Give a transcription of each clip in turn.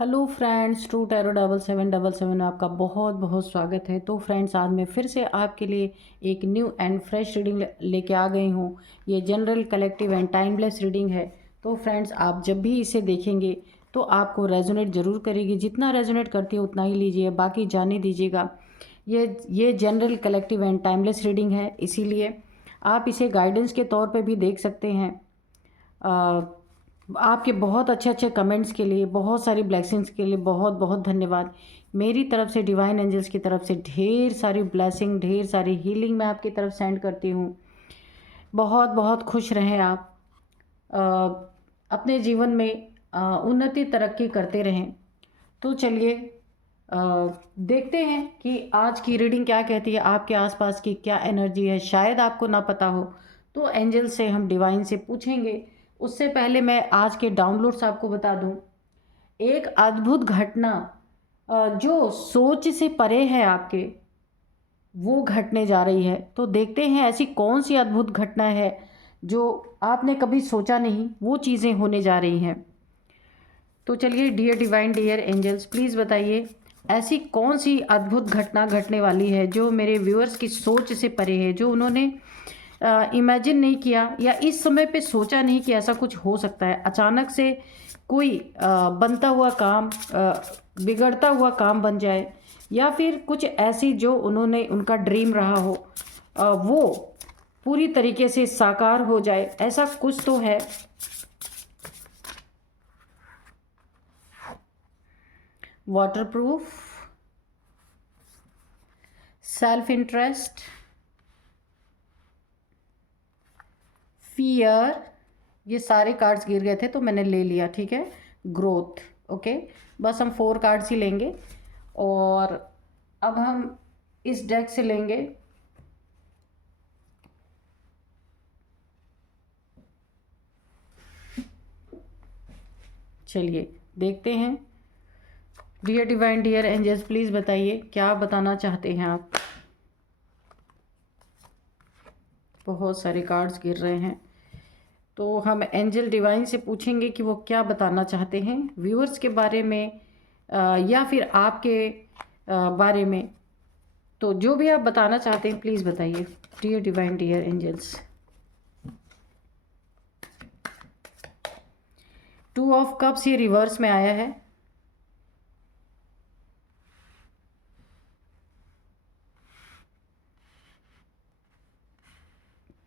Hello friends, true tarot 7777 में आपका बहुत बहुत स्वागत है। तो फ्रेंड्स, आज मैं फिर से आपके लिए एक न्यू एंड फ्रेश रीडिंग लेके आ गई हूँ। ये general, collective and timeless reading है। तो फ्रेंड्स, आप जब भी इसे देखेंगे तो आपको रेजोनेट ज़रूर करेगी। जितना रेजोनेट करती है उतना ही लीजिए, बाकी जाने दीजिएगा। ये general, collective and timeless reading है, इसीलिए आप इसे गाइडेंस के तौर पर भी देख सकते हैं। आपके बहुत अच्छे अच्छे कमेंट्स के लिए, बहुत सारी ब्लेसिंग्स के लिए बहुत बहुत धन्यवाद। मेरी तरफ से, डिवाइन एंजल्स की तरफ से ढेर सारी ब्लेसिंग, ढेर सारी हीलिंग मैं आपकी तरफ सेंड करती हूँ। बहुत बहुत खुश रहें आप। अपने जीवन में उन्नति, तरक्की करते रहें। तो चलिए देखते हैं कि आज की रीडिंग क्या कहती है, आपके आसपास की क्या एनर्जी है। शायद आपको ना पता हो तो एंजल से, हम डिवाइन से पूछेंगे। उससे पहले मैं आज के डाउनलोड्स आपको बता दूं। एक अद्भुत घटना जो सोच से परे है आपके, वो घटने जा रही है। तो देखते हैं ऐसी कौन सी अद्भुत घटना है जो आपने कभी सोचा नहीं, वो चीज़ें होने जा रही हैं। तो चलिए, dear divine, dear angels, please बताइए ऐसी कौन सी अद्भुत घटना घटने वाली है जो मेरे व्यूअर्स की सोच से परे है, जो उन्होंने इमेजिन नहीं किया या इस समय पे सोचा नहीं कि ऐसा कुछ हो सकता है। अचानक से कोई बनता हुआ काम, बिगड़ता हुआ काम बन जाए, या फिर कुछ ऐसी जो उन्होंने, उनका ड्रीम रहा हो, वो पूरी तरीके से साकार हो जाए। ऐसा कुछ तो है। वाटरप्रूफ, सेल्फ इंटरेस्ट, फियर, ये सारे कार्ड्स गिर गए थे तो मैंने ले लिया, ठीक है। Growth, okay. बस हम 4 कार्ड्स ही लेंगे। और अब हम इस डेक से लेंगे चलिए देखते हैं। Dear divine, dear angels, please बताइए क्या बताना चाहते हैं आप। बहुत सारे कार्ड्स गिर रहे हैं, तो हम एंजल डिवाइन से पूछेंगे कि वो क्या बताना चाहते हैं व्यूअर्स के बारे में, या फिर आपके बारे में। तो जो भी आप बताना चाहते हैं प्लीज़ बताइए, dear divine, dear angels. 2 of cups ये रिवर्स में आया है।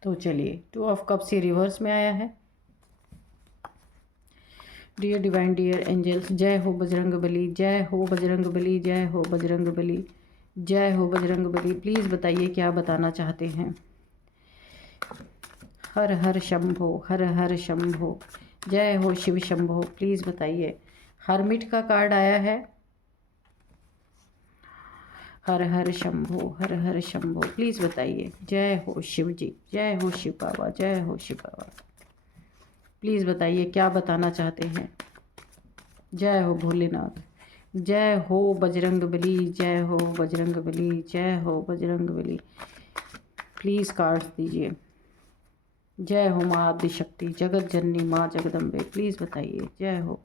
तो चलिए, 2 ऑफ कप्स ये रिवर्स में आया है। डियर डिवाइन, डियर एंजल्स, जय हो बजरंग बली, जय हो बजरंग बली, जय हो बजरंग बली, जय हो बजरंग बली। प्लीज़ बताइए क्या बताना चाहते हैं। हर हर शंभो, हर हर शंभो, जय हो शिव शंभो। प्लीज़ बताइए। हरमिट का कार्ड आया है। हर हर शंभो, हर हर शंभो। प्लीज़ बताइए। जय हो शिव जी, जय हो शिव बाबा, जय हो शिव बाबा। प्लीज़ बताइए क्या बताना चाहते हैं। जय हो भोलेनाथ, जय हो बजरंग बली, जय हो बजरंग बली, जय हो बजरंग बली। प्लीज़ कार्ड्स दीजिए। जय हो माँ आदिशक्ति, जगत जननी माँ जगदम्बे। प्लीज़ बताइए। जय हो,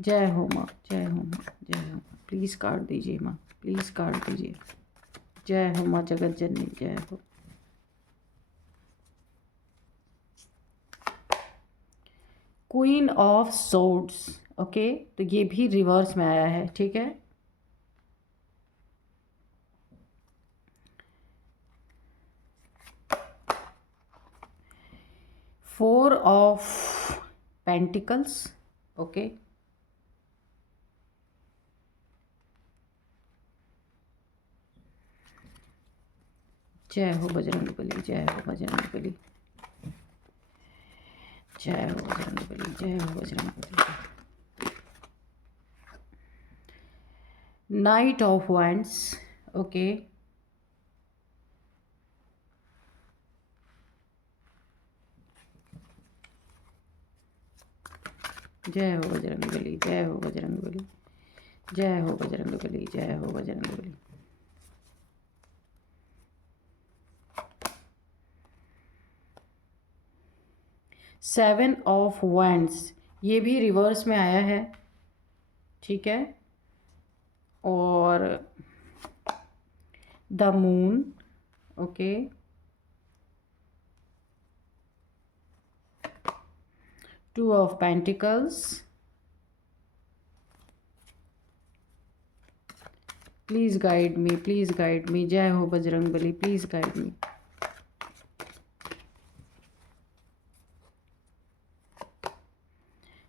जय हो माँ, जय हो माँ, जय हो माँ। प्लीज़ कार्ड दीजिए माँ, प्लीज़ कार्ड दीजिए। जय हो माँ जगत जननी, जय हो। Queen of swords, okay. तो ये भी रिवर्स में आया है, ठीक है। Four of pentacles, okay. जय हो बजरंग बली, जय हो बजरंग बली, जय हो बजरंग बली, जय हो Bajrang Bali. Knight of wands, okay. जय हो बजरंग बली, जय हो बजरंग बली, जय हो बजरंग बली, जय हो बजरंग बली। सेवन ऑफ वैंड्स, ये भी रिवर्स में आया है। ठीक है, और the moon, okay, two of pentacles, please guide me, please guide me, जय हो Bajrangbali, please guide me.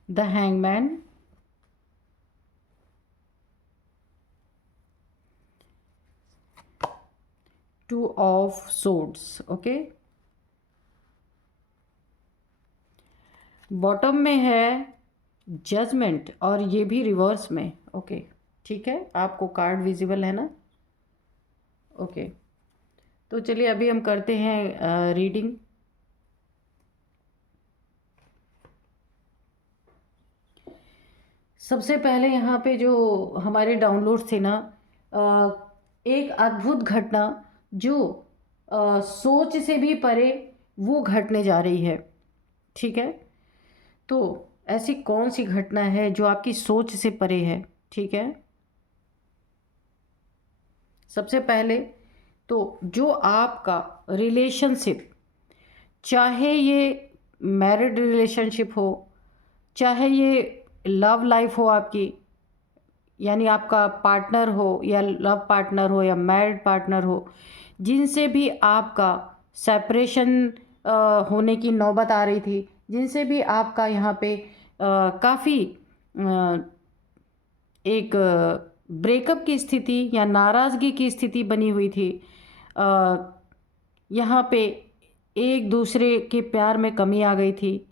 The hangman, two of swords, okay, bottom में है जजमेंट और ये भी रिवर्स में, ओके, ठीक है, आपको कार्ड विजिबल है ना, ओके। तो चलिए अभी हम करते हैं रीडिंग। सबसे पहले यहाँ पे जो हमारे डाउनलोड थे ना, एक अद्भुत घटना जो सोच से भी परे वो घटने जा रही है, ठीक है। तो ऐसी कौन सी घटना है जो आपकी सोच से परे है, ठीक है। सबसे पहले तो जो आपका रिलेशनशिप, चाहे ये मैरिड रिलेशनशिप हो, चाहे ये लव लाइफ हो आपकी, यानी आपका पार्टनर हो या लव पार्टनर हो या मैरिड पार्टनर हो, जिनसे भी आपका सेपरेशन होने की नौबत आ रही थी, जिनसे भी आपका यहाँ पे काफ़ी एक ब्रेकअप की स्थिति या नाराज़गी की स्थिति बनी हुई थी, यहाँ पे एक दूसरे के प्यार में कमी आ गई थी,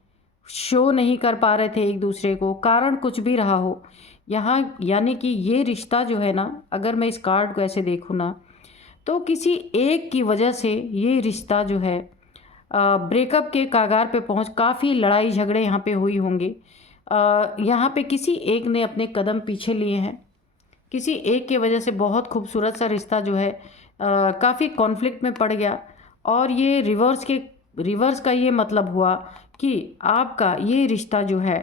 शो नहीं कर पा रहे थे एक दूसरे को, कारण कुछ भी रहा हो यहाँ, यानी कि ये रिश्ता जो है ना, अगर मैं इस कार्ड को ऐसे देखूँ ना, तो किसी एक की वजह से ये रिश्ता जो है ब्रेकअप के कागार पे पहुँच, काफ़ी लड़ाई झगड़े यहाँ पे हुई होंगे, यहाँ पे किसी एक ने अपने कदम पीछे लिए हैं, किसी एक के वजह से बहुत खूबसूरत सा रिश्ता जो है काफ़ी कॉन्फ्लिक्ट में पड़ गया। और ये रिवर्स का ये मतलब हुआ कि आपका ये रिश्ता जो है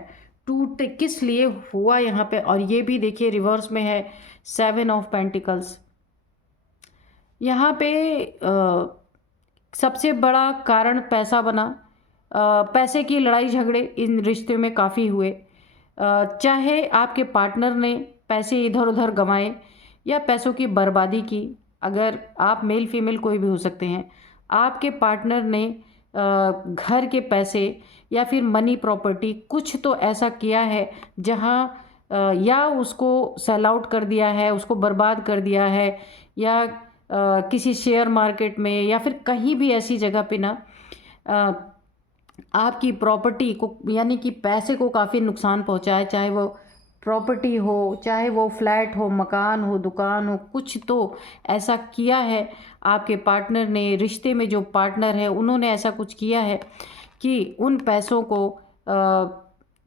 टूट किस लिए हुआ यहाँ पे, और ये भी देखिए रिवर्स में है 7 ऑफ पेंटिकल्स। यहाँ पे सबसे बड़ा कारण पैसा बना, पैसे की लड़ाई झगड़े इन रिश्ते में काफ़ी हुए, चाहे आपके पार्टनर ने पैसे इधर उधर गंवाए या पैसों की बर्बादी की, अगर आप मेल फीमेल कोई भी हो सकते हैं, आपके पार्टनर ने घर के पैसे या फिर मनी प्रॉपर्टी कुछ तो ऐसा किया है जहाँ या उसको सेल आउट कर दिया है, उसको बर्बाद कर दिया है, या किसी शेयर मार्केट में या फिर कहीं भी ऐसी जगह पे ना आपकी प्रॉपर्टी को यानी कि पैसे को काफ़ी नुकसान पहुंचा है, चाहे वो प्रॉपर्टी हो, चाहे वो फ्लैट हो, मकान हो, दुकान हो, कुछ तो ऐसा किया है आपके पार्टनर ने, रिश्ते में जो पार्टनर है उन्होंने ऐसा कुछ किया है कि उन पैसों को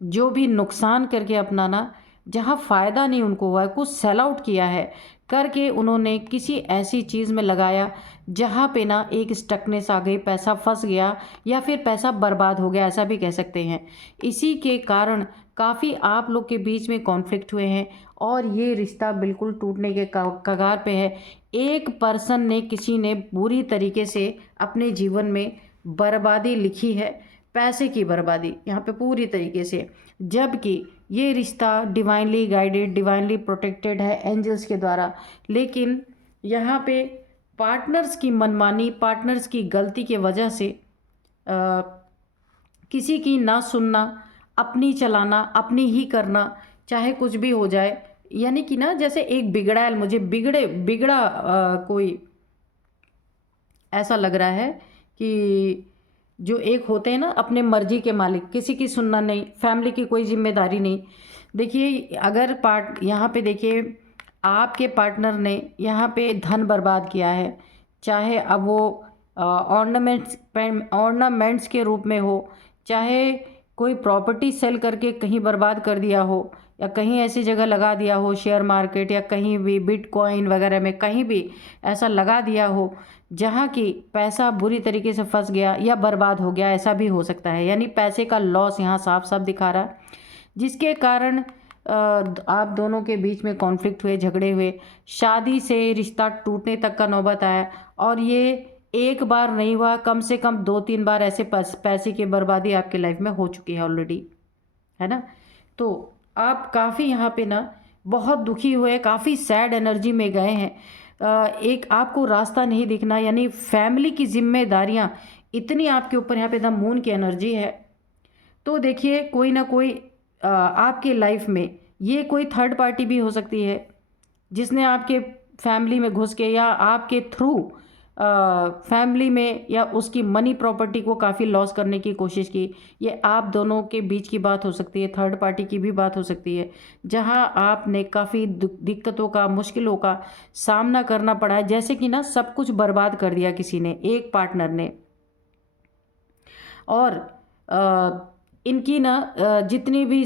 जो भी नुकसान करके अपनाना, जहाँ फ़ायदा नहीं उनको हुआ है, कुछ सेल आउट किया है करके उन्होंने किसी ऐसी चीज़ में लगाया जहाँ पे ना एक स्टकनेस आ गई, पैसा फंस गया या फिर पैसा बर्बाद हो गया, ऐसा भी कह सकते हैं। इसी के कारण काफ़ी आप लोग के बीच में कॉन्फ्लिक्ट हुए हैं और ये रिश्ता बिल्कुल टूटने के कगार पे है। एक पर्सन ने, किसी ने बुरी तरीके से अपने जीवन में बर्बादी लिखी है, पैसे की बर्बादी यहाँ पे पूरी तरीके से, जबकि ये रिश्ता डिवाइनली गाइडेड, डिवाइनली प्रोटेक्टेड है एंजल्स के द्वारा। लेकिन यहाँ पे पार्टनर्स की मनमानी, पार्टनर्स की गलती के वजह से किसी की ना सुनना, अपनी चलाना, अपनी ही करना, चाहे कुछ भी हो जाए, यानी कि ना जैसे एक बिगड़ा बिगड़ा कोई ऐसा लग रहा है कि जो एक होते हैं ना अपने मर्जी के मालिक, किसी की सुनना नहीं, फैमिली की कोई जिम्मेदारी नहीं। देखिए अगर यहाँ पे देखिए आपके पार्टनर ने यहाँ पे धन बर्बाद किया है, चाहे अब वो ऑर्नामेंट्स के रूप में हो, चाहे कोई प्रॉपर्टी सेल करके कहीं बर्बाद कर दिया हो, या कहीं ऐसी जगह लगा दिया हो शेयर मार्केट या कहीं भी बिटकॉइन वगैरह में कहीं भी ऐसा लगा दिया हो जहाँ की पैसा बुरी तरीके से फंस गया या बर्बाद हो गया, ऐसा भी हो सकता है। यानी पैसे का लॉस यहाँ साफ साफ दिखा रहा है, जिसके कारण आप दोनों के बीच में कॉन्फ्लिक्ट हुए, झगड़े हुए, शादी से रिश्ता टूटने तक का नौबत आया, और ये एक बार नहीं हुआ, कम से कम 2-3 बार ऐसे पैसे की बर्बादी आपके लाइफ में हो चुकी है ऑलरेडी, है ना? तो आप काफ़ी यहाँ पे ना बहुत दुखी हुए, काफ़ी सैड एनर्जी में गए हैं। एक आपको रास्ता नहीं दिखना, यानी फैमिली की ज़िम्मेदारियाँ इतनी आपके ऊपर, यहाँ पे द मून की एनर्जी है। तो देखिए, कोई ना कोई आपके लाइफ में ये कोई थर्ड पार्टी भी हो सकती है, जिसने आपके फैमिली में घुस के या आपके थ्रू फैमिली में या उसकी मनी प्रॉपर्टी को काफ़ी लॉस करने की कोशिश की। ये आप दोनों के बीच की बात हो सकती है, थर्ड पार्टी की भी बात हो सकती है, जहां आपने काफ़ी दिक्कतों का, मुश्किलों का सामना करना पड़ा है। जैसे कि ना सब कुछ बर्बाद कर दिया किसी ने, एक पार्टनर ने। और इनकी ना जितनी भी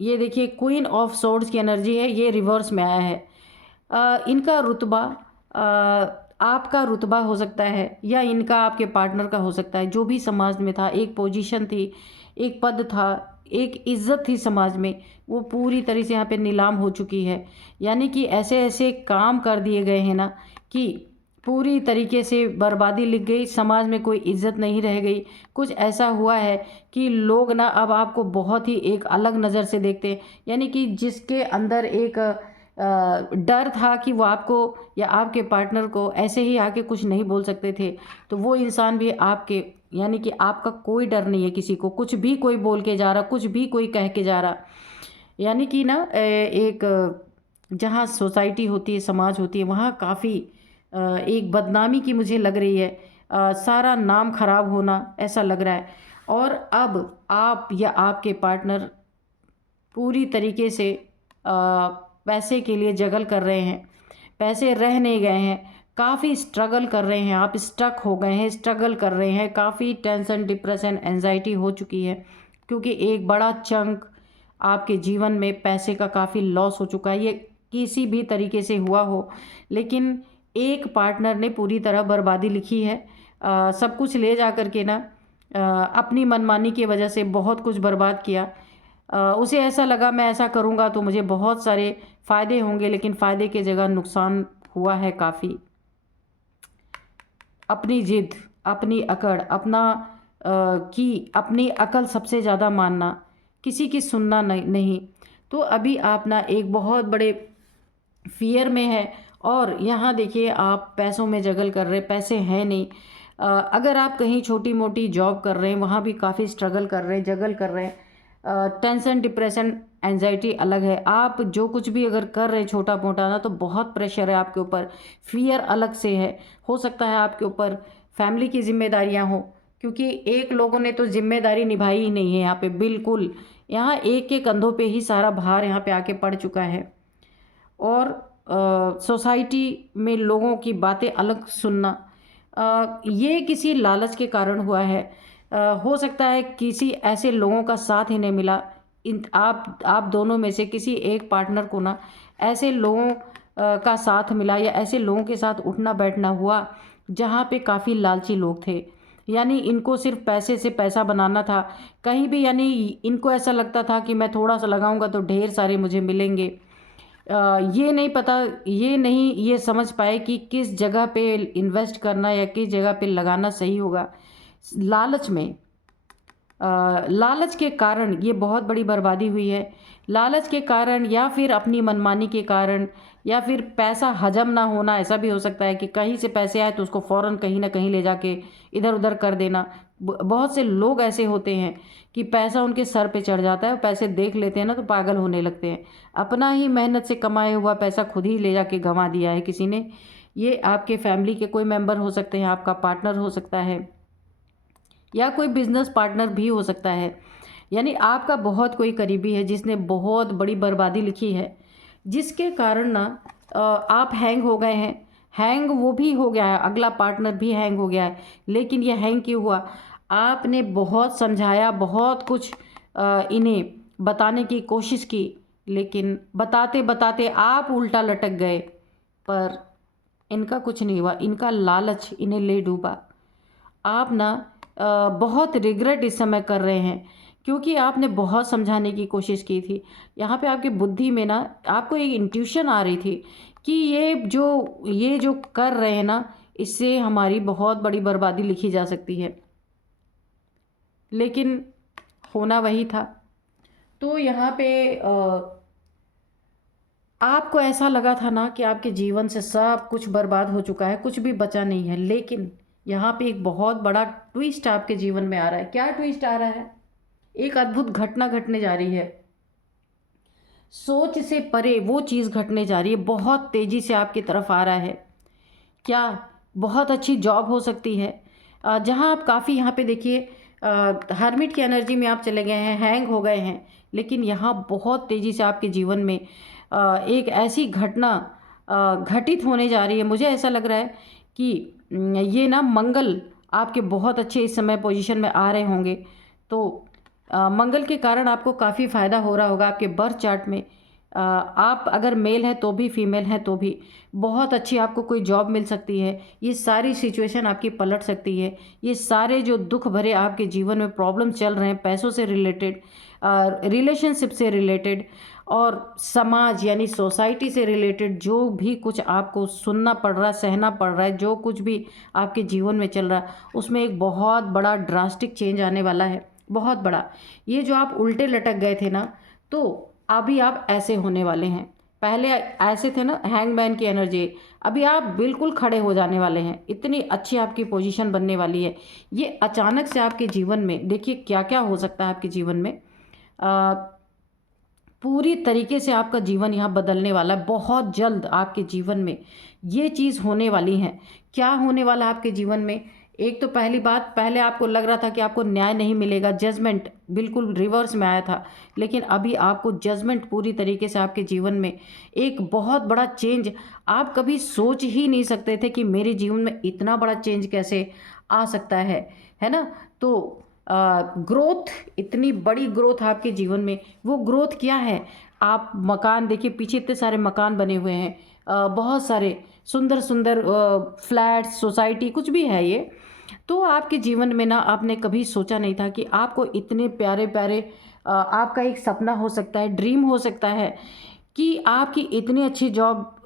ये देखिए, क्वीन ऑफ सोर्ड्स की एनर्जी है, ये रिवर्स में आया है। इनका रुतबा आपका रुतबा हो सकता है, या इनका आपके पार्टनर का हो सकता है। जो भी समाज में था, एक पोजीशन थी, एक पद था, एक इज्जत थी समाज में, वो पूरी तरह से यहाँ पे नीलाम हो चुकी है। यानी कि ऐसे ऐसे काम कर दिए गए हैं ना कि पूरी तरीके से बर्बादी लिख गई, समाज में कोई इज्जत नहीं रह गई। कुछ ऐसा हुआ है कि लोग ना अब आपको बहुत ही एक अलग नज़र से देखते हैं। यानी कि जिसके अंदर एक डर था कि वो आपको या आपके पार्टनर को ऐसे ही आके कुछ नहीं बोल सकते थे, तो वो इंसान भी आपके, यानी कि आपका कोई डर नहीं है किसी को, कुछ भी कोई बोल के जा रहा, कुछ भी कोई कह के जा रहा। यानी कि ना एक जहाँ सोसाइटी होती है, समाज होती है, वहाँ काफ़ी एक बदनामी की मुझे लग रही है, सारा नाम खराब होना ऐसा लग रहा है। और अब आप या आपके पार्टनर पूरी तरीके से पैसे के लिए जगल कर रहे हैं, पैसे रह नहीं गए हैं, काफ़ी स्ट्रगल कर रहे हैं, आप स्टक हो गए हैं, स्ट्रगल कर रहे हैं, काफ़ी टेंशन, डिप्रेशन, एंजाइटी हो चुकी है, क्योंकि एक बड़ा चंक आपके जीवन में पैसे का काफ़ी लॉस हो चुका है। ये किसी भी तरीके से हुआ हो, लेकिन एक पार्टनर ने पूरी तरह बर्बादी लिखी है। सब कुछ ले जा कर के ना अपनी मनमानी की वजह से बहुत कुछ बर्बाद किया। उसे ऐसा लगा मैं ऐसा करूँगा तो मुझे बहुत सारे फ़ायदे होंगे, लेकिन फ़ायदे की जगह नुकसान हुआ है काफ़ी। अपनी ज़िद, अपनी अकड़, अपनी अकल सबसे ज़्यादा मानना, किसी की सुनना नहीं। तो अभी आप ना एक बहुत बड़े फ़ियर में है, और यहाँ देखिए आप पैसों में जगल कर रहे, पैसे हैं नहीं। अगर आप कहीं छोटी मोटी जॉब कर रहे हैं, वहाँ भी काफ़ी स्ट्रगल कर रहे हैं, जगल कर रहे हैं। टेंशन, डिप्रेशन, एंजाइटी अलग है। आप जो कुछ भी अगर कर रहे हैं छोटा मोटा ना, तो बहुत प्रेशर है आपके ऊपर, फियर अलग से है। हो सकता है आपके ऊपर फैमिली की जिम्मेदारियाँ हो, क्योंकि एक लोगों ने तो जिम्मेदारी निभाई ही नहीं है यहाँ पे बिल्कुल। यहाँ एक के कंधों पे ही सारा भार यहाँ पे आके पड़ चुका है। और सोसाइटी में लोगों की बातें अलग सुनना, ये किसी लालच के कारण हुआ है। हो सकता है किसी ऐसे लोगों का साथ ही नहीं मिला। आप दोनों में से किसी एक पार्टनर को ना ऐसे लोगों का साथ मिला, या ऐसे लोगों के साथ उठना बैठना हुआ जहाँ पे काफ़ी लालची लोग थे। यानी इनको सिर्फ पैसे से पैसा बनाना था कहीं भी, यानी इनको ऐसा लगता था कि मैं थोड़ा सा लगाऊंगा तो ढेर सारे मुझे मिलेंगे। ये नहीं पता, ये समझ पाए कि किस जगह पे इन्वेस्ट करना या किस जगह पे लगाना सही होगा। लालच में, लालच के कारण ये बहुत बड़ी बर्बादी हुई है। लालच के कारण, या फिर अपनी मनमानी के कारण, या फिर पैसा हजम ना होना, ऐसा भी हो सकता है कि कहीं से पैसे आए तो उसको फ़ौरन कहीं ना कहीं ले जाके इधर उधर कर देना। बहुत से लोग ऐसे होते हैं कि पैसा उनके सर पे चढ़ जाता है, पैसे देख लेते हैं ना तो पागल होने लगते हैं। अपना ही मेहनत से कमाया हुआ पैसा खुद ही ले जाके गंवा दिया है किसी ने। ये आपके फैमिली के कोई मेंबर हो सकते हैं, आपका पार्टनर हो सकता है, या कोई बिजनेस पार्टनर भी हो सकता है। यानी आपका बहुत कोई करीबी है जिसने बहुत बड़ी बर्बादी लिखी है, जिसके कारण ना आप हैंग हो गए हैं। हैंग वो भी हो गया है, अगला पार्टनर भी हैंग हो गया है। लेकिन ये हैंग क्यों हुआ? आपने बहुत समझाया, बहुत कुछ इन्हें बताने की कोशिश की, लेकिन बताते बताते आप उल्टा लटक गए। पर इनका कुछ नहीं हुआ, इनका लालच इन्हें ले डूबा। आप ना बहुत रिग्रेट इस समय कर रहे हैं क्योंकि आपने बहुत समझाने की कोशिश की थी। यहाँ पे आपकी बुद्धि में ना आपको एक इंट्यूशन आ रही थी कि ये जो कर रहे हैं ना, इससे हमारी बहुत बड़ी बर्बादी लिखी जा सकती है। लेकिन होना वही था। तो यहाँ पे आपको ऐसा लगा था ना कि आपके जीवन से सब कुछ बर्बाद हो चुका है, कुछ भी बचा नहीं है। लेकिन यहाँ पे एक बहुत बड़ा ट्विस्ट आपके जीवन में आ रहा है। क्या ट्विस्ट आ रहा है? एक अद्भुत घटना घटने जा रही है। सोच से परे वो चीज़ घटने जा रही है, बहुत तेज़ी से आपकी तरफ आ रहा है। क्या? बहुत अच्छी जॉब हो सकती है, जहाँ आप काफ़ी, यहाँ पे देखिए, हर्मिट की एनर्जी में आप चले गए हैं, हैंग हो गए हैं। लेकिन यहाँ बहुत तेज़ी से आपके जीवन में एक ऐसी घटना घटित होने जा रही है। मुझे ऐसा लग रहा है कि ये ना मंगल आपके बहुत अच्छे इस समय पोजीशन में आ रहे होंगे। तो मंगल के कारण आपको काफ़ी फ़ायदा हो रहा होगा आपके बर्थ चार्ट में। आप अगर मेल हैं तो भी, फीमेल हैं तो भी, बहुत अच्छी आपको कोई जॉब मिल सकती है। ये सारी सिचुएशन आपकी पलट सकती है। ये सारे जो दुख भरे आपके जीवन में प्रॉब्लम चल रहे हैं, पैसों से रिलेटेड, रिलेशनशिप से रिलेटेड और समाज यानी सोसाइटी से रिलेटेड, जो भी कुछ आपको सुनना पड़ रहा है, सहना पड़ रहा है, जो कुछ भी आपके जीवन में चल रहा है, उसमें एक बहुत बड़ा ड्रास्टिक चेंज आने वाला है, बहुत बड़ा। ये जो आप उल्टे लटक गए थे ना, तो अभी आप ऐसे होने वाले हैं। पहले ऐसे थे ना, हैंगमैन की एनर्जी, अभी आप बिल्कुल खड़े हो जाने वाले हैं। इतनी अच्छी आपकी पोजीशन बनने वाली है। ये अचानक से आपके जीवन में देखिए क्या क्या हो सकता है आपके जीवन में। आ, पूरी तरीके से आपका जीवन यहाँ बदलने वाला है। बहुत जल्द आपके जीवन में ये चीज़ होने वाली है। क्या होने वाला है आपके जीवन में? एक तो पहली बात, पहले आपको लग रहा था कि आपको न्याय नहीं मिलेगा, जजमेंट बिल्कुल रिवर्स में आया था। लेकिन अभी आपको जजमेंट पूरी तरीके से आपके जीवन में एक बहुत बड़ा चेंज, आप कभी सोच ही नहीं सकते थे कि मेरे जीवन में इतना बड़ा चेंज कैसे आ सकता है ना? तो ग्रोथ, इतनी बड़ी ग्रोथ आपके जीवन में, वो ग्रोथ क्या है? आप मकान देखिए, पीछे इतने सारे मकान बने हुए हैं, बहुत सारे सुंदर सुंदर फ्लैट्स, सोसाइटी, कुछ भी है ये। तो आपके जीवन में ना आपने कभी सोचा नहीं था कि आपको इतने प्यारे प्यारे, आपका एक सपना हो सकता है, ड्रीम हो सकता है कि आपकी इतनी अच्छी जॉब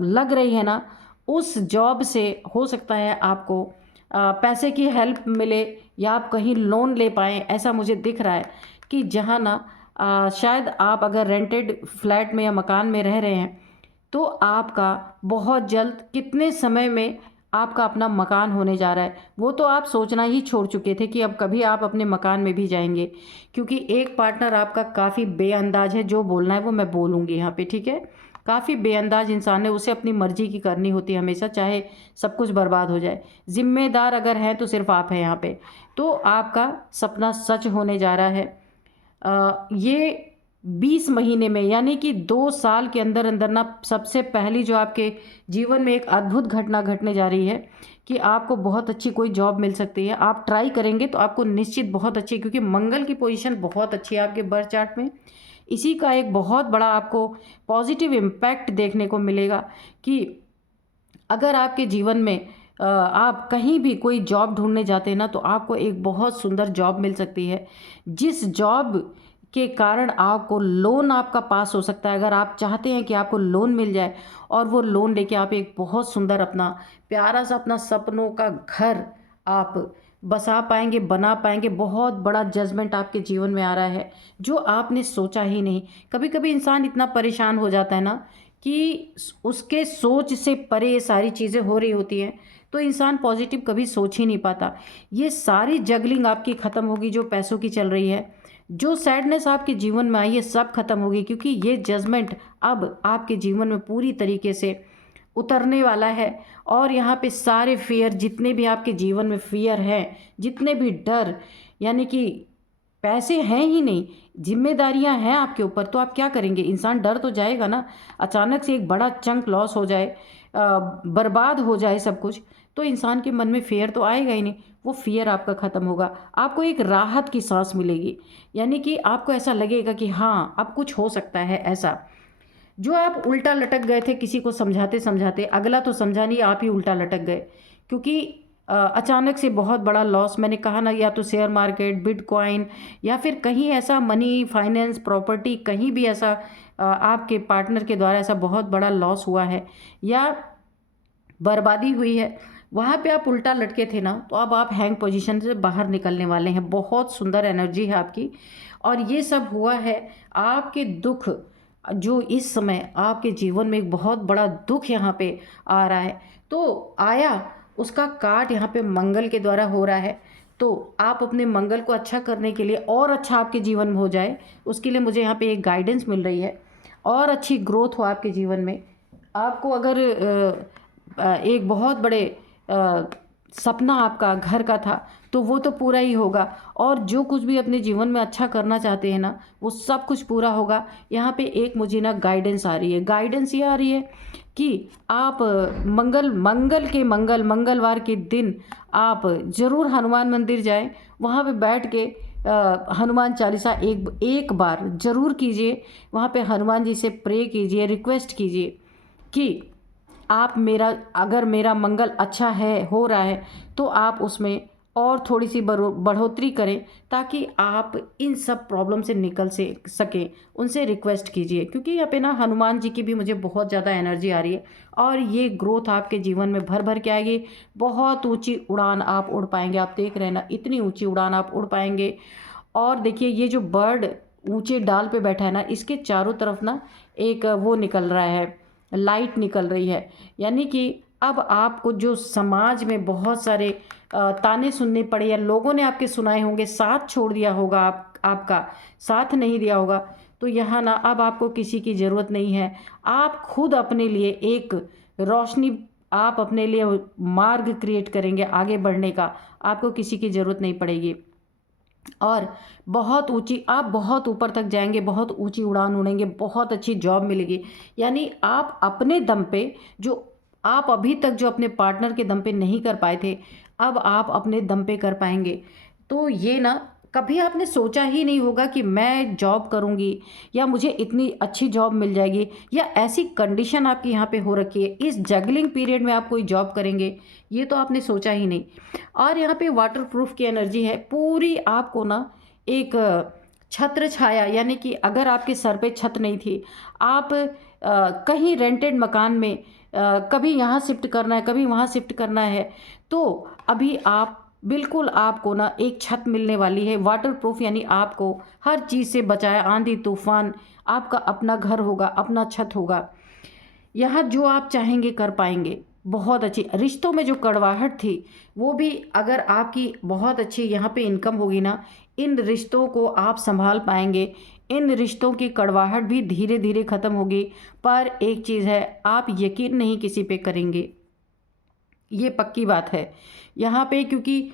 लग रही है ना, उस जॉब से हो सकता है आपको पैसे की हेल्प मिले या आप कहीं लोन ले पाएँ। ऐसा मुझे दिख रहा है कि जहाँ ना शायद आप अगर रेंटेड फ्लैट में या मकान में रह रहे हैं, तो आपका बहुत जल्द, कितने समय में आपका अपना मकान होने जा रहा है। वो तो आप सोचना ही छोड़ चुके थे कि अब कभी आप अपने मकान में भी जाएंगे, क्योंकि एक पार्टनर आपका काफ़ी बेअंदाज है। जो बोलना है वो मैं बोलूँगी यहाँ पे, ठीक है? काफ़ी बेअंदाज इंसान है, उसे अपनी मर्जी की करनी होती है हमेशा, चाहे सब कुछ बर्बाद हो जाए। जिम्मेदार अगर हैं तो सिर्फ आप हैं यहाँ पे। तो आपका सपना सच होने जा रहा है। ये 20 महीने में, यानी कि 2 साल के अंदर अंदर ना, सबसे पहली जो आपके जीवन में एक अद्भुत घटना घटने जा रही है कि आपको बहुत अच्छी कोई जॉब मिल सकती है। आप ट्राई करेंगे तो आपको निश्चित बहुत अच्छी, क्योंकि मंगल की पोजीशन बहुत अच्छी है आपके बर्थ चार्ट में। इसी का एक बहुत बड़ा आपको पॉजिटिव इम्पैक्ट देखने को मिलेगा कि अगर आपके जीवन में आप कहीं भी कोई जॉब ढूंढने जाते हैं ना, तो आपको एक बहुत सुंदर जॉब मिल सकती है, जिस जॉब के कारण आपको लोन आपका पास हो सकता है। अगर आप चाहते हैं कि आपको लोन मिल जाए और वो लोन लेके आप एक बहुत सुंदर अपना प्यारा सा अपना सपनों का घर आप बसा पाएंगे, बना पाएंगे। बहुत बड़ा जजमेंट आपके जीवन में आ रहा है जो आपने सोचा ही नहीं। कभी कभी इंसान इतना परेशान हो जाता है ना कि उसके सोच से परे ये सारी चीज़ें हो रही होती हैं, तो इंसान पॉजिटिव कभी सोच ही नहीं पाता। ये सारी जगलिंग आपकी ख़त्म होगी जो पैसों की चल रही है, जो सैडनेस आपके जीवन में आई है, सब खत्म होगी, क्योंकि ये जजमेंट अब आपके जीवन में पूरी तरीके से उतरने वाला है। और यहाँ पे सारे फियर, जितने भी आपके जीवन में फियर हैं, जितने भी डर, यानी कि पैसे हैं ही नहीं, जिम्मेदारियां हैं आपके ऊपर, तो आप क्या करेंगे? इंसान डर तो जाएगा ना। अचानक से एक बड़ा चंक लॉस हो जाए, बर्बाद हो जाए सब कुछ, तो इंसान के मन में फियर तो आएगा ही नहीं। वो फियर आपका ख़त्म होगा, आपको एक राहत की सांस मिलेगी, यानी कि आपको ऐसा लगेगा कि हाँ अब कुछ हो सकता है ऐसा। जो आप उल्टा लटक गए थे किसी को समझाते समझाते, अगला तो समझा नहीं, आप ही उल्टा लटक गए, क्योंकि अचानक से बहुत बड़ा लॉस, मैंने कहा ना, या तो शेयर मार्केट, बिटकॉइन, या फिर कहीं ऐसा मनी, फाइनेंस, प्रॉपर्टी, कहीं भी ऐसा आपके पार्टनर के द्वारा ऐसा बहुत बड़ा लॉस हुआ है या बर्बादी हुई है, वहाँ पे आप उल्टा लटके थे ना, तो अब आप हैंग पोजीशन से बाहर निकलने वाले हैं। बहुत सुंदर एनर्जी है आपकी। और ये सब हुआ है आपके दुख, जो इस समय आपके जीवन में एक बहुत बड़ा दुख यहाँ पे आ रहा है, तो आया उसका काट यहाँ पे मंगल के द्वारा हो रहा है। तो आप अपने मंगल को अच्छा करने के लिए, और अच्छा आपके जीवन में हो जाए, उसके लिए मुझे यहाँ पे एक गाइडेंस मिल रही है, और अच्छी ग्रोथ हो आपके जीवन में। आपको अगर एक बहुत बड़े सपना आपका घर का था, तो वो तो पूरा ही होगा, और जो कुछ भी अपने जीवन में अच्छा करना चाहते हैं ना, वो सब कुछ पूरा होगा। यहाँ पे एक मुझे ना गाइडेंस आ रही है, गाइडेंस ये आ रही है कि आप मंगलवार के दिन आप ज़रूर हनुमान मंदिर जाएं, वहाँ पे बैठ के हनुमान चालीसा एक बार ज़रूर कीजिए। वहाँ पे हनुमान जी से प्रे कीजिए, रिक्वेस्ट कीजिए कि आप अगर मेरा मंगल अच्छा है, हो रहा है, तो आप उसमें और थोड़ी सी बढ़ोतरी करें, ताकि आप इन सब प्रॉब्लम से निकल से सकें। उनसे रिक्वेस्ट कीजिए, क्योंकि यहाँ पे ना हनुमान जी की भी मुझे बहुत ज़्यादा एनर्जी आ रही है, और ये ग्रोथ आपके जीवन में भर भर के आएगी। बहुत ऊंची उड़ान आप उड़ पाएंगे। आप देख रहे हैं ना, इतनी ऊंची उड़ान आप उड़ पाएंगे। और देखिए, ये जो बर्ड ऊंचे डाल पे बैठा है ना, इसके चारों तरफ ना एक वो निकल रहा है, लाइट निकल रही है। यानी कि अब आपको जो समाज में बहुत सारे ताने सुनने पड़े, या लोगों ने आपके सुनाए होंगे, साथ छोड़ दिया होगा, आपका साथ नहीं दिया होगा, तो यहाँ ना अब आपको किसी की ज़रूरत नहीं है। आप खुद अपने लिए एक रोशनी, आप अपने लिए मार्ग क्रिएट करेंगे आगे बढ़ने का। आपको किसी की ज़रूरत नहीं पड़ेगी, और बहुत ऊंची, आप बहुत ऊपर तक जाएंगे, बहुत ऊंची उड़ान उड़ेंगे, बहुत अच्छी जॉब मिलेगी। यानी आप अपने दम पे, जो आप अभी तक जो अपने पार्टनर के दम पे नहीं कर पाए थे, अब आप अपने दम पे कर पाएंगे। तो ये ना, कभी आपने सोचा ही नहीं होगा कि मैं जॉब करूंगी, या मुझे इतनी अच्छी जॉब मिल जाएगी, या ऐसी कंडीशन आपकी यहाँ पे हो रखी है, इस जगलिंग पीरियड में आप कोई जॉब करेंगे, ये तो आपने सोचा ही नहीं। और यहाँ पे वाटर प्रूफ की एनर्जी है पूरी। आपको ना एक छत्र छाया, यानी कि अगर आपके सर पे छत नहीं थी, आप कहीं रेंटेड मकान में कभी यहाँ शिफ्ट करना है, कभी वहाँ शिफ्ट करना है, तो अभी आप बिल्कुल, आपको ना एक छत मिलने वाली है वाटर प्रूफ। यानी आपको हर चीज़ से बचाया, आंधी तूफान, आपका अपना घर होगा, अपना छत होगा। यहाँ जो आप चाहेंगे कर पाएंगे। बहुत अच्छी रिश्तों में जो कड़वाहट थी, वो भी, अगर आपकी बहुत अच्छी यहाँ पे इनकम होगी ना, इन रिश्तों को आप संभाल पाएंगे। इन रिश्तों की कड़वाहट भी धीरे धीरे ख़त्म होगी। पर एक चीज़ है, आप यकीन नहीं किसी पे करेंगे, ये पक्की बात है यहाँ पे। क्योंकि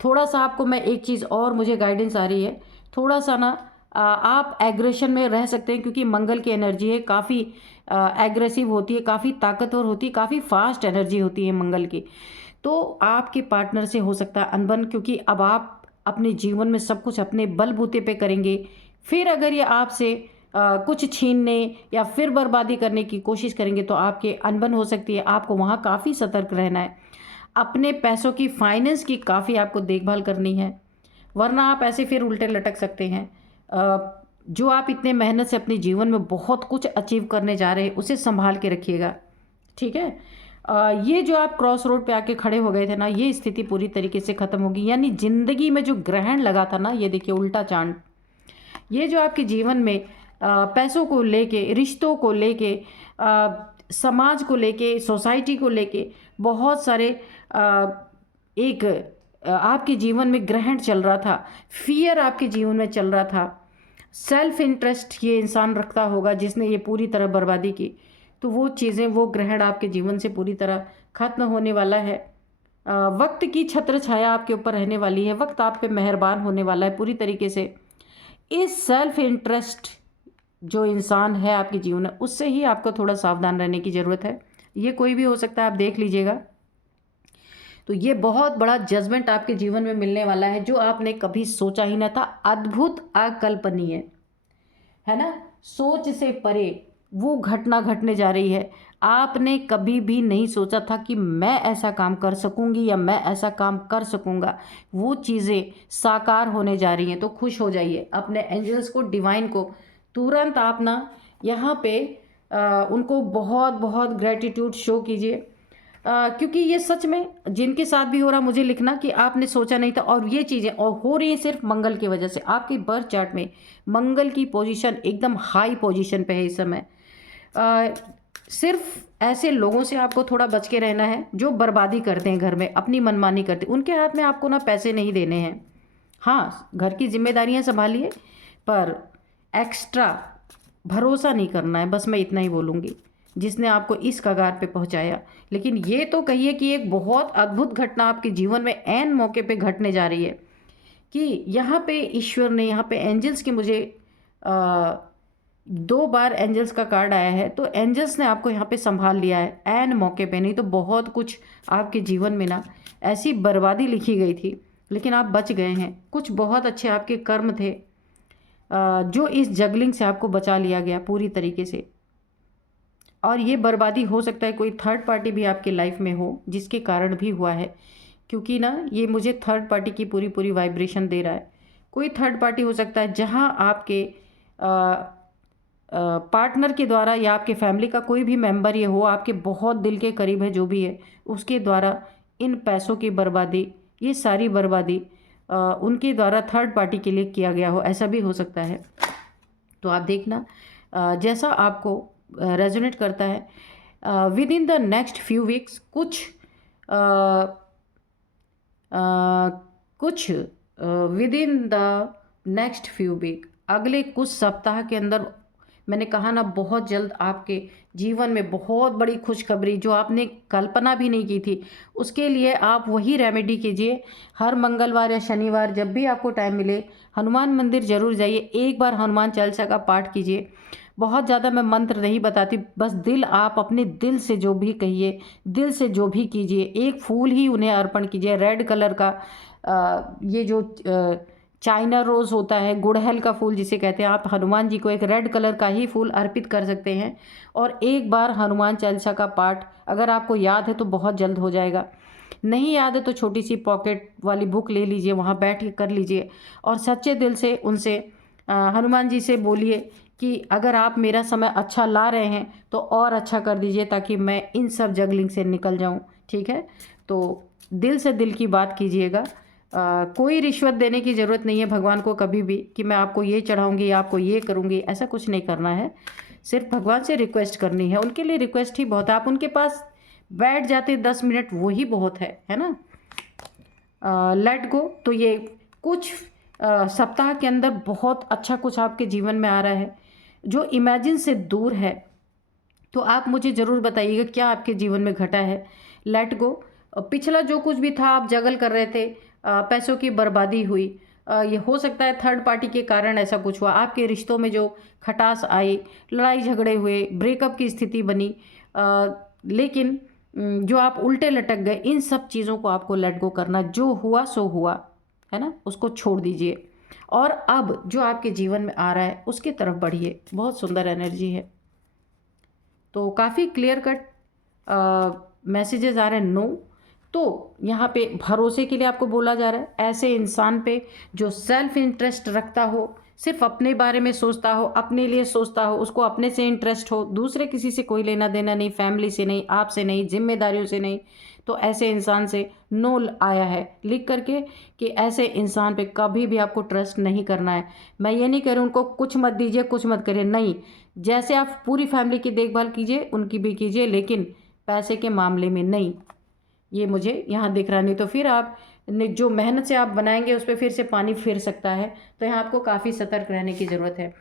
थोड़ा सा आपको मैं एक चीज़ और, मुझे गाइडेंस आ रही है, थोड़ा सा ना आप एग्रेशन में रह सकते हैं, क्योंकि मंगल की एनर्जी है, काफ़ी एग्रेसिव होती है, काफ़ी ताकतवर होती है, काफ़ी फास्ट एनर्जी होती है मंगल की। तो आपके पार्टनर से हो सकता है अनबन, क्योंकि अब आप अपने जीवन में सब कुछ अपने बलबूते पे करेंगे। फिर अगर ये आपसे कुछ छीनने या फिर बर्बादी करने की कोशिश करेंगे, तो आपके अनबन हो सकती है। आपको वहाँ काफ़ी सतर्क रहना है। अपने पैसों की, फाइनेंस की काफ़ी आपको देखभाल करनी है, वरना आप ऐसे फिर उल्टे लटक सकते हैं। जो आप इतने मेहनत से अपने जीवन में बहुत कुछ अचीव करने जा रहे हैं, उसे संभाल के रखिएगा, ठीक है। ये जो आप क्रॉस रोड पे आके खड़े हो गए थे ना, ये स्थिति पूरी तरीके से ख़त्म होगी। यानी ज़िंदगी में जो ग्रहण लगा था ना, ये देखिए उल्टा चांद, ये जो आपके जीवन में पैसों को लेके, रिश्तों को लेके, समाज को लेके, सोसाइटी को लेके बहुत सारे एक आपके जीवन में ग्रहण चल रहा था, फियर आपके जीवन में चल रहा था, सेल्फ इंटरेस्ट ये इंसान रखता होगा जिसने ये पूरी तरह बर्बादी की, तो वो चीज़ें, वो ग्रहण आपके जीवन से पूरी तरह ख़त्म होने वाला है। वक्त की छत्र छाया आपके ऊपर रहने वाली है, वक्त आप पे मेहरबान होने वाला है पूरी तरीके से। इस सेल्फ इंटरेस्ट जो इंसान है आपके जीवन में, उससे ही आपको थोड़ा सावधान रहने की ज़रूरत है। ये कोई भी हो सकता है, आप देख लीजिएगा। तो ये बहुत बड़ा जजमेंट आपके जीवन में मिलने वाला है, जो आपने कभी सोचा ही ना था। अद्भुत, अकल्पनीय है ना, सोच से परे, वो घटना घटने जा रही है। आपने कभी भी नहीं सोचा था कि मैं ऐसा काम कर सकूंगी या मैं ऐसा काम कर सकूंगा, वो चीज़ें साकार होने जा रही हैं। तो खुश हो जाइए, अपने एंजल्स को, डिवाइन को तुरंत आप ना यहाँ पे उनको बहुत बहुत ग्रेटिट्यूड शो कीजिए, क्योंकि ये सच में जिनके साथ भी हो रहा, मुझे लिखना कि आपने सोचा नहीं था और ये चीज़ें और हो रही हैं सिर्फ मंगल की वजह से। आपकी बर्थ चार्ट में मंगल की पोजीशन एकदम हाई पोजीशन पे है इस समय। सिर्फ ऐसे लोगों से आपको थोड़ा बच के रहना है जो बर्बादी करते हैं घर में, अपनी मनमानी करते हैं। उनके हाथ में आपको ना पैसे नहीं देने हैं। हाँ, घर की जिम्मेदारियां संभालिए, पर एक्स्ट्रा भरोसा नहीं करना है, बस मैं इतना ही बोलूँगी, जिसने आपको इस कगार पे पहुंचाया। लेकिन ये तो कहिए कि एक बहुत अद्भुत घटना आपके जीवन में ऐन मौके पे घटने जा रही है, कि यहाँ पे ईश्वर ने, यहाँ पे एंजल्स के मुझे 2 बार एंजल्स का कार्ड आया है, तो एंजल्स ने आपको यहाँ पे संभाल लिया है ऐन मौके पे। नहीं तो बहुत कुछ आपके जीवन में ना ऐसी बर्बादी लिखी गई थी, लेकिन आप बच गए हैं। कुछ बहुत अच्छे आपके कर्म थे जो इस जगलिंग से आपको बचा लिया गया पूरी तरीके से। और ये बर्बादी हो सकता है कोई थर्ड पार्टी भी आपके लाइफ में हो, जिसके कारण भी हुआ है, क्योंकि ना ये मुझे थर्ड पार्टी की पूरी पूरी वाइब्रेशन दे रहा है। कोई थर्ड पार्टी हो सकता है जहां आपके पार्टनर के द्वारा या आपके फैमिली का कोई भी मेंबर ये हो, आपके बहुत दिल के करीब है जो भी है, उसके द्वारा इन पैसों की बर्बादी, ये सारी बर्बादी उनके द्वारा थर्ड पार्टी के लिए किया गया हो, ऐसा भी हो सकता है। तो आप देखना जैसा आपको रेजोनेट करता है। Within the next few weeks कुछ within the next few week, अगले कुछ सप्ताह के अंदर, मैंने कहा ना, बहुत जल्द आपके जीवन में बहुत बड़ी खुशखबरी जो आपने कल्पना भी नहीं की थी, उसके लिए आप वही रेमेडी कीजिए। हर मंगलवार या शनिवार जब भी आपको टाइम मिले, हनुमान मंदिर जरूर जाइए, एक बार हनुमान चालीसा का पाठ कीजिए। बहुत ज़्यादा मैं मंत्र नहीं बताती, बस दिल, आप अपने दिल से जो भी कहिए, दिल से जो भी कीजिए, एक फूल ही उन्हें अर्पण कीजिए, रेड कलर का। ये जो चाइना रोज़ होता है, गुड़हल का फूल जिसे कहते हैं, आप हनुमान जी को एक रेड कलर का ही फूल अर्पित कर सकते हैं। और एक बार हनुमान चालीसा का पाठ अगर आपको याद है तो बहुत जल्द हो जाएगा, नहीं याद है तो छोटी सी पॉकेट वाली बुक ले लीजिए, वहाँ बैठ के कर लीजिए और सच्चे दिल से उनसे हनुमान जी से बोलिए कि अगर आप मेरा समय अच्छा ला रहे हैं तो और अच्छा कर दीजिए, ताकि मैं इन सब जगलिंग से निकल जाऊं। ठीक है, तो दिल से दिल की बात कीजिएगा। कोई रिश्वत देने की ज़रूरत नहीं है भगवान को कभी भी, कि मैं आपको ये चढ़ाऊंगी, आपको ये करूंगी, ऐसा कुछ नहीं करना है। सिर्फ भगवान से रिक्वेस्ट करनी है, उनके लिए रिक्वेस्ट ही बहुत है। आप उनके पास बैठ जाते 10 मिनट, वही बहुत है ना। Let go. तो ये कुछ सप्ताह के अंदर बहुत अच्छा कुछ आपके जीवन में आ रहा है जो इमेजिन से दूर है। तो आप मुझे ज़रूर बताइएगा क्या आपके जीवन में घटा है। Let go. पिछला जो कुछ भी था, आप जगल कर रहे थे, पैसों की बर्बादी हुई, ये हो सकता है थर्ड पार्टी के कारण ऐसा कुछ हुआ, आपके रिश्तों में जो खटास आई, लड़ाई झगड़े हुए, ब्रेकअप की स्थिति बनी, लेकिन जो आप उल्टे लटक गए, इन सब चीज़ों को आपको लेट गो करना। जो हुआ सो हुआ है ना, उसको छोड़ दीजिए और अब जो आपके जीवन में आ रहा है उसकी तरफ बढ़िए। बहुत सुंदर एनर्जी है। तो काफ़ी क्लियर कट मैसेजेस आ रहे हैं। नो, तो यहाँ पे भरोसे के लिए आपको बोला जा रहा है, ऐसे इंसान पे जो सेल्फ इंटरेस्ट रखता हो, सिर्फ अपने बारे में सोचता हो, अपने लिए सोचता हो, उसको अपने से इंटरेस्ट हो, दूसरे किसी से कोई लेना देना नहीं, फैमिली से नहीं, आपसे नहीं, जिम्मेदारियों से नहीं, तो ऐसे इंसान से नो आया है लिख करके कि ऐसे इंसान पे कभी भी आपको ट्रस्ट नहीं करना है। मैं ये नहीं कह रही उनको कुछ मत दीजिए, कुछ मत करिए, नहीं, जैसे आप पूरी फैमिली की देखभाल कीजिए उनकी भी कीजिए, लेकिन पैसे के मामले में नहीं। ये मुझे यहाँ दिख रहा, नहीं तो फिर आप जो मेहनत से आप बनाएंगे उस पर फिर से पानी फिर सकता है। तो यहाँ आपको काफ़ी सतर्क रहने की ज़रूरत है।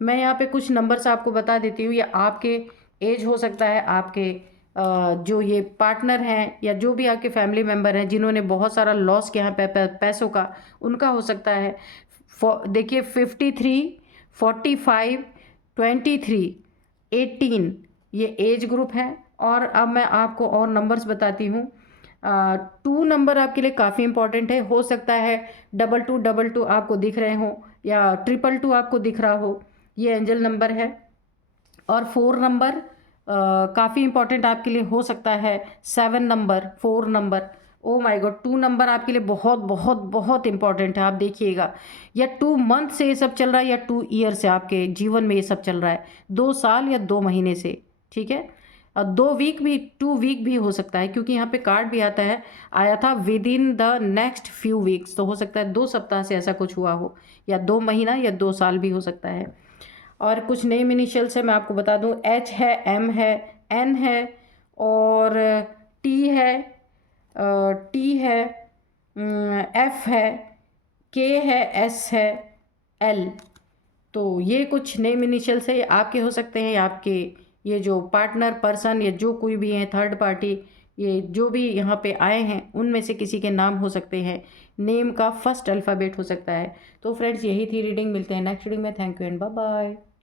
मैं यहाँ पे कुछ नंबर्स आपको बता देती हूँ, या आपके एज हो सकता है, आपके जो ये पार्टनर हैं या जो भी आपके फैमिली मेम्बर हैं जिन्होंने बहुत सारा लॉस किया है पैसों का, उनका हो सकता है। देखिए 53, 45, 23, 18 ये एज ग्रुप है। और अब मैं आपको और नंबर्स बताती हूँ। 2 नंबर आपके लिए काफ़ी इंपॉर्टेंट है। हो सकता है 2222 आपको दिख रहे हो या 222 आपको दिख रहा हो, ये एंजल नंबर है। और 4 नंबर काफ़ी इंपॉर्टेंट आपके लिए हो सकता है। 7 number, 4 number, oh my God, 2 number आपके लिए बहुत बहुत बहुत इंपॉर्टेंट है। आप देखिएगा, या 2 मंथ से ये सब चल रहा है या 2 ईयर से आपके जीवन में ये सब चल रहा है, 2 साल या 2 महीने से, ठीक है। 2 वीक भी, 2 वीक भी हो सकता है, क्योंकि यहाँ पे कार्ड भी आता है, आया था with in the next few weeks, तो हो सकता है 2 सप्ताह से ऐसा कुछ हुआ हो, या 2 महीना या 2 साल भी हो सकता है। और कुछ नेम इनिशियल्स है, मैं आपको बता दूं, एच है, एम है, एन है, और टी है, टी है, एफ है, के है, एस है, एल। तो ये कुछ नेम इनिशियल्स है, ये आपके हो सकते हैं, या आपके ये जो पार्टनर पर्सन या जो कोई भी है थर्ड पार्टी, ये जो भी यहाँ पे आए हैं उनमें से किसी के नाम हो सकते हैं, नेम का फर्स्ट अल्फ़ाबेट हो सकता है। तो फ्रेंड्स, यही थी रीडिंग, मिलते हैं नेक्स्ट रीडिंग में। Thank you and bye bye.